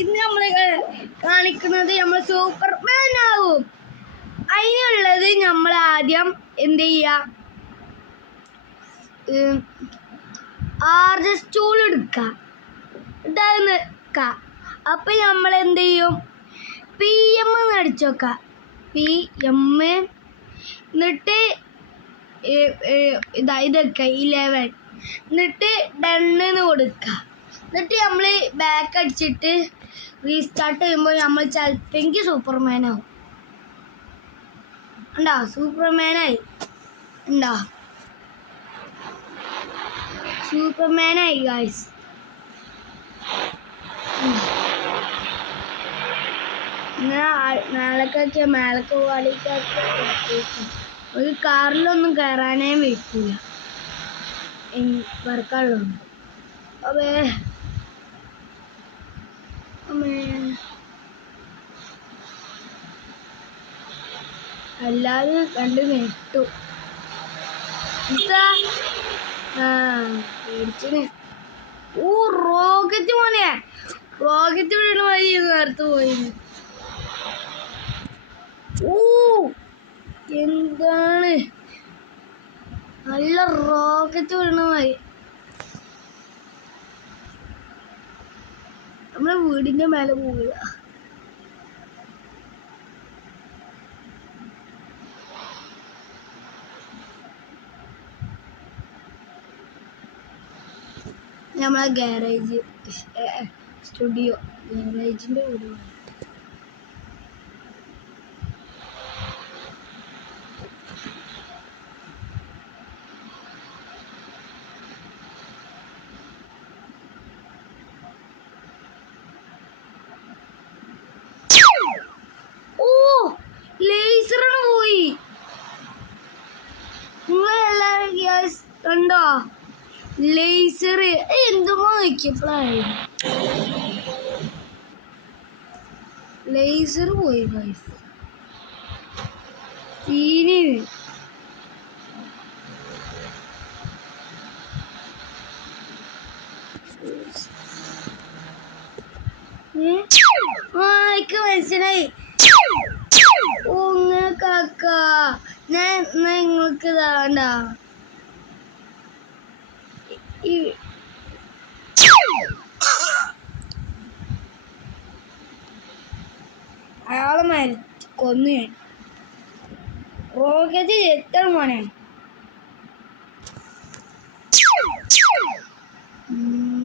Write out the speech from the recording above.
ഇന്ന് നമ്മൾ കാണിക്കുന്നത് നമ്മൾ സൂപ്പർമാൻ ആവും. അതിനുള്ളത് നമ്മൾ ആദ്യം എന്ത് ചെയ്യുക, ആർജ സ്റ്റൂൾ എടുക്കുക, ഇതായി നിൽക്കുക. അപ്പം നമ്മൾ എന്ത് ചെയ്യും, PM അടിച്ചു വെക്കുക, PM. എന്നിട്ട് ഇതൊക്കെ 11, എന്നിട്ട് ഡണ്ണെന്ന് കൊടുക്കുക. എന്നിട്ട് നമ്മൾ ബാക്ക് അടിച്ചിട്ട് റീസ്റ്റാർട്ട് ചെയ്യുമ്പോൾ നമ്മൾ ചിലപ്പോൾ സൂപ്പർമാനാവും. ഉണ്ടോ, സൂപ്പർമാനായി. ഉണ്ടോ, സൂപ്പർമാനായി ഗായ്സ്. മേലക്കൊക്കെ വാടിക്കൊക്കെ ഒരു കാറിലൊന്നും കയറാനേ വയ്ക്കില്ല, വർക്കുള്ളതുകൊണ്ട്. എല്ലാവരും കണ്ട് നെട്ടു. പേടിച്ചിന്. റോക്കറ്റ് മോനെ, റോക്കറ്റ് വീണ വഴി നേരത്തെ പോയിന്. എന്താണ് നല്ല റോക്കറ്റ് വീണ വഴി. നമ്മളെ വീടിന്റെ മേലെ പോവുക. നമ്മളെ ഗാരേജ് സ്റ്റുഡിയോ, ഗാരേജിന്റെ വീട്. ലേസറാണ് പോയി. നിങ്ങളെല്ലാവരും ഗ്യാസ് കണ്ടോ, ലേസർ എന്തുമോ നോക്കിയപ്പോഴായി ലേസർ പോയി ഗൈസ്. സീന് എനിക്ക് മനസ്സിലായി. ഇങ്ങനെ കാക്ക, ഞാൻ നിങ്ങൾക്ക് ഇതാണ്ട അയാളെ കൊന്നു ഞാൻ. റോക്കറ്റ് എത്ര മോനെ.